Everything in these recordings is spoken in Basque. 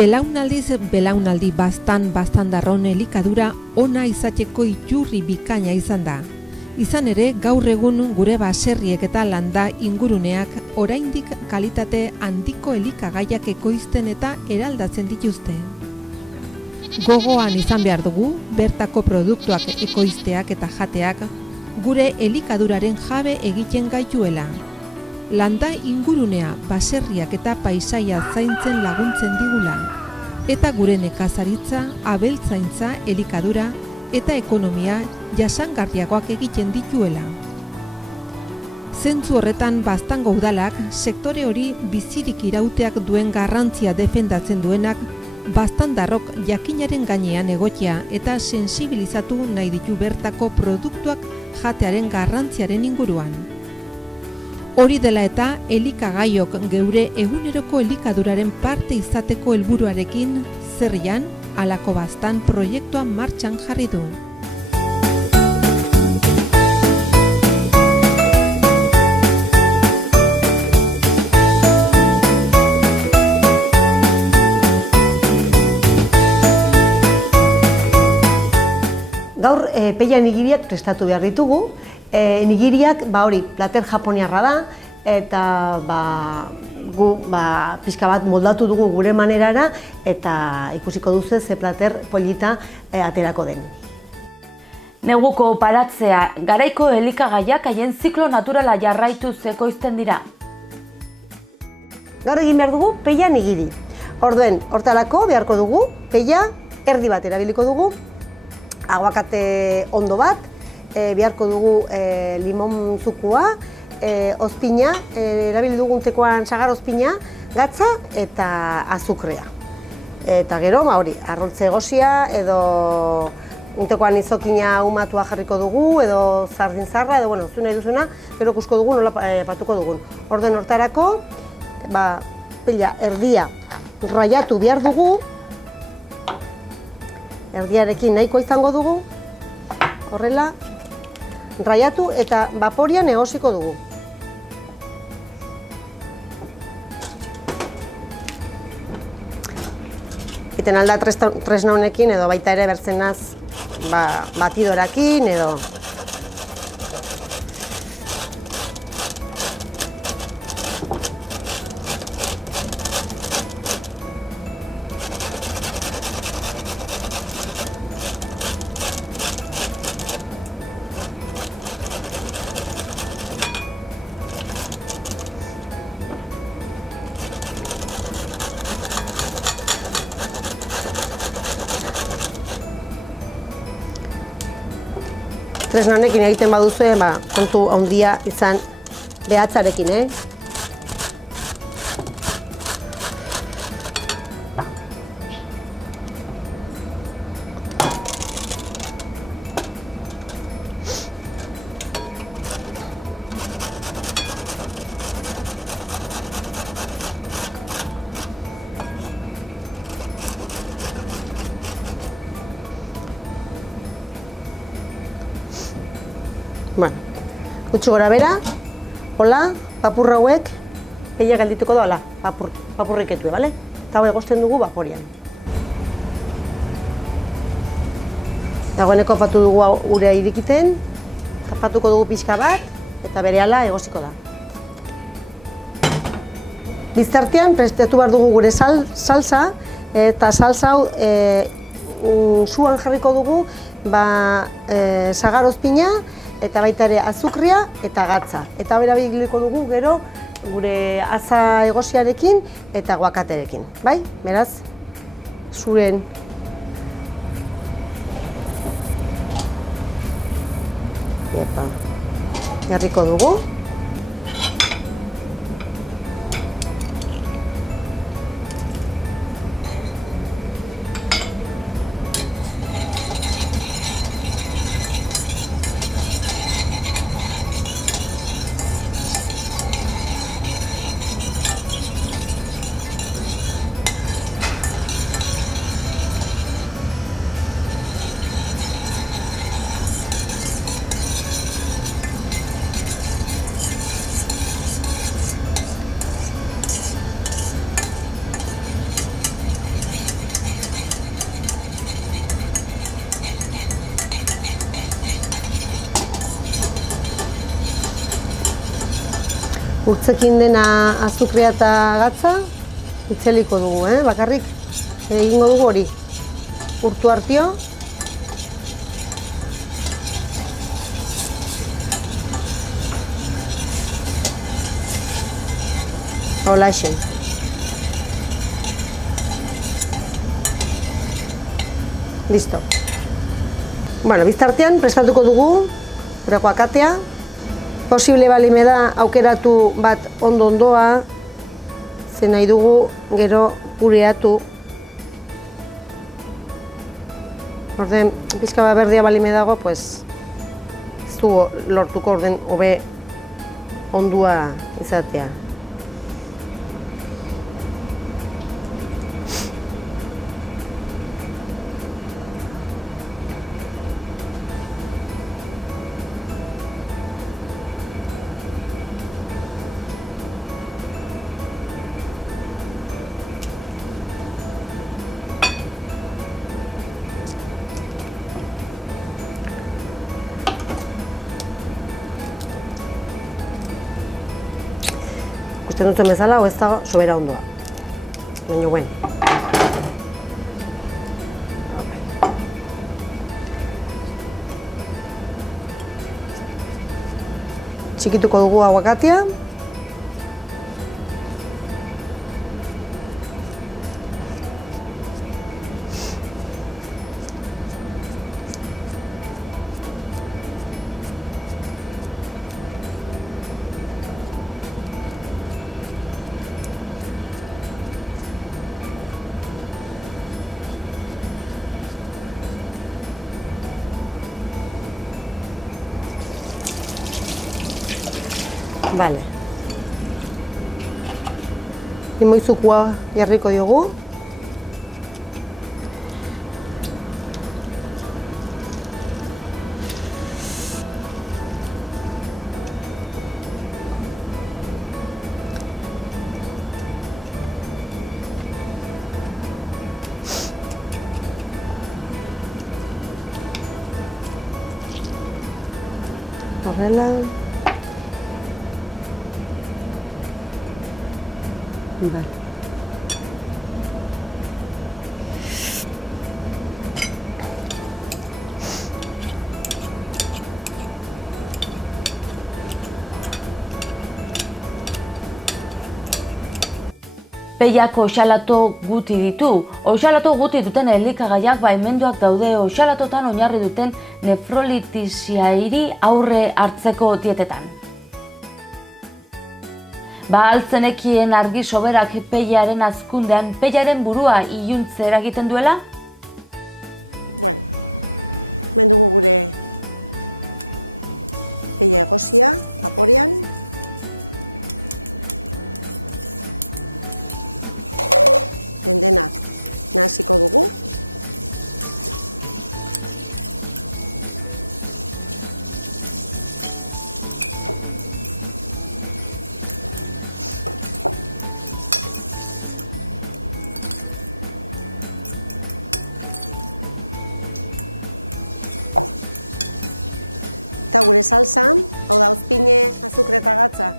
Belaunaldiz belaunaldi baztan-darron elikadura ona izateko iturri bikaina izan da. Izan ere, gaur egun gure baserriek eta landa inguruneak oraindik kalitate handiko elikagaiak ekoizten eta eraldatzen dituzte. Gogoan izan behar dugu, bertako produktuak ekoizteak eta jateak gure elikaduraren jabe egiten gaituela. Landa ingurunea, baserriak eta paisaia zaintzen laguntzen digula, eta gure nekazaritza, abeltzaintza, elikadura eta ekonomia jasangarriagoak egiten dituela. Zentzu horretan Baztango udalak sektore hori bizirik irauteak duen garrantzia defendatzen duenak baztandarrok jakinaren gainean egotea eta sensibilizatu nahi ditu bertako produktuak jatearen garrantziaren inguruan. Hori dela eta elikagaiok geure eguneroko elikaduraren parte izateko helburuarekin Zerrian halako baztan proiektua martxan jarri du. Gaur peia nigiriak prestatu behar ditugu. Nigiriak plater japoniarra da eta gu pixka bat moldatu dugu gure manerara eta ikusiko duzu ze plater polita aterako den. Neguko paratzea, garaiko elikagaiak haien ziklo naturala jarraituz ekoizten dira. Gaur egin behar dugu peia nigiri. Orduen, hortarako beharko dugu peia erdi bat erabiliko dugu, aguakate ondo bat, beharko dugu limon zukua, ozpina, erabili dugun tekoan sagar ozpina, gatza eta azukrea. Eta gero, arrontze egosia edo untekoan izokina umatua jarriko dugu, edo zardin zarra, edo, zu nahi duzuna, gero kusko dugu nola patuko dugun. Orden hortarako, peia erdia raiatu behar dugu, erdiarekin nahiko izango dugu, horrela, raiatu eta baporian egosiko dugu. Egiten alda tresna honekin edo baita ere bertzenaz batidorakin edo. Tresna honekin egiten baduzue, kontu handia izan behatzarekin, Gutxi gora bera, hola, papur hauek, peia geldituko da, hola, papurriketue, bale? Eta hau egosten dugu baporian. Dagoeneko patu dugu urea irikiten, tapatuko dugu pixka bat, eta berehala egosiko da. Biztartean, prestatu behar dugu gure salsa, eta salsa hau zuan jarriko dugu, sagar ozpina, eta baita ere azukria eta gatza. Eta berabiliko dugu gero gure aza egosiarekin eta aguakaterekin. Bai? Beraz, zuren jarriko dugu. urtzekin dena azukrea eta gatza, itzeliko dugu, bakarrik egingo dugu hori. Urtu hartio. Holaxe. Listo. Bueno, biztartean prestatuko dugu gure aguakatea. Posible balime da aukeratu bat ondo-ondoa, ze nahi dugu gero pureatu. Orden, pixka bat berdia balime dago, pues, ez dugu lortuko orden hobe ondua izatea. Ikusten duten bezala, hau ez dago sobera ondoa. Baina guen. Txikituko dugu aguakatea. Vale. Limoizukua jarriko diogu. Horrela. Vale. Peiak oxalato guti ditu. Oxalato guti duten elikagaiak baimenduak daude oxalatotan oinarri duten nefrolitisiari aurre hartzeko dietetan. Altzenekien argi soberak peiaren hazkundean peiaren burua iluntze eragiten duela? Bueno, hemen dugu gure peia egosia, vaporean. Dena nahasiko dugu. Eta gure salsa, hau da ozpine, azukre eta gatza,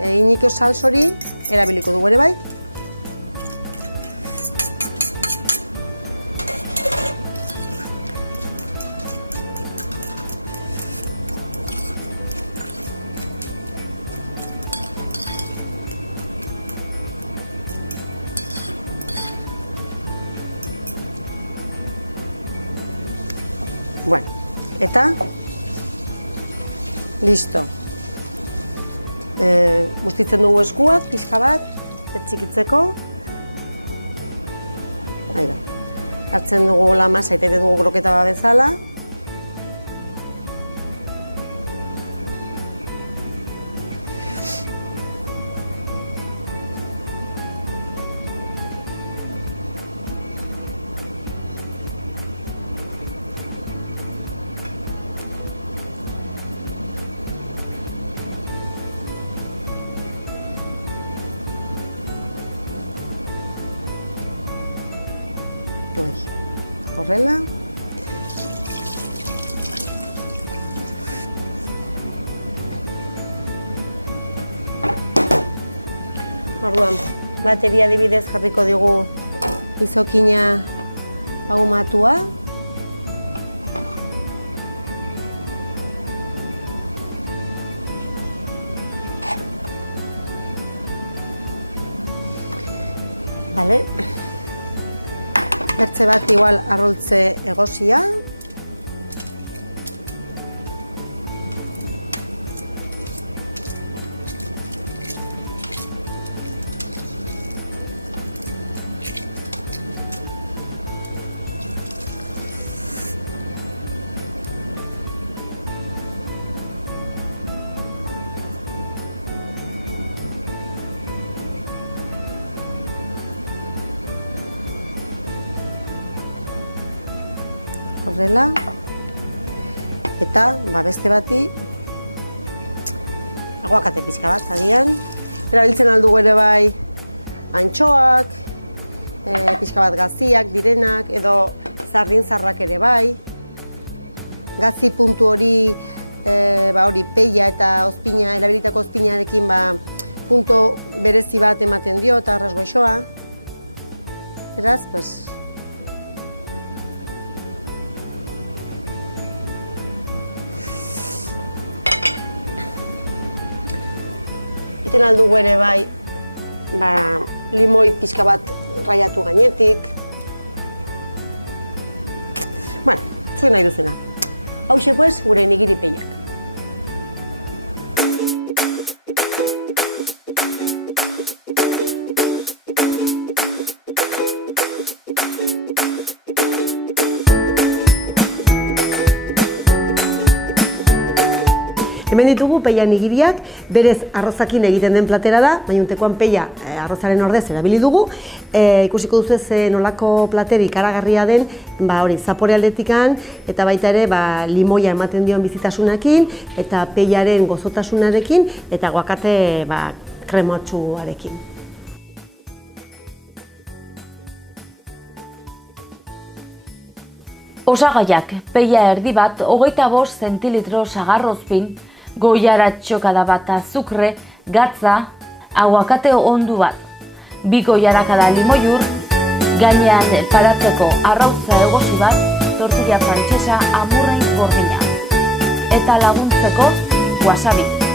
iniko sals hori erabiliko dugu ere bai. Bueno, eta listo. Bustitzen dugu eskuak, pixka bat, txikitzeko. Hartzen dugu lama, zaitete dugu kroketa bat bezala. Horrela. Orduan, bateria adibidez jarriko digu izokina ahumatua. Vale. Ertze bat igual arroltze egosia. Horrela, eta beste bati aguakate pixka bat agian. Erabiltzen aldugu ere bai antxoak, pixka bat gaziak direnak, edo zarrak ere bai. Gazi puntu hori, hori peia eta ozpina, erabilitako ozpinarekin puntu berezi bat ematen dio eta arras goxoa. Beraz, egiten aldugu ere bai limoi pixka bat raiatu gainetik. Bueno, zuen nahi duzuna. Hauxe pues, gure nigiri peiak. Hemen ditugu peia nigiriak, berez arrozakin egiten den platera da, bainuntekoan peia arrozaren ordez erabili dugu. Ikusiko duzu ez nolako plateri ikaragarria den, hori zapore aldetikan, eta baita ere limoia ematen dion bizitasunakin, eta peiaren gozotasunarekin, eta aguakate kremoatsuarekin. Osagaiak, peia erdi bat, 25 zentilitro sagarrozpin, goiara txokada bat azukre, gatza, aguakate ondu bat, 2 goiarakada limoiur, gainean paratzeko arrautza egosi bat, tortilla frantsesa amurrein gordina. Eta laguntzeko wasabi.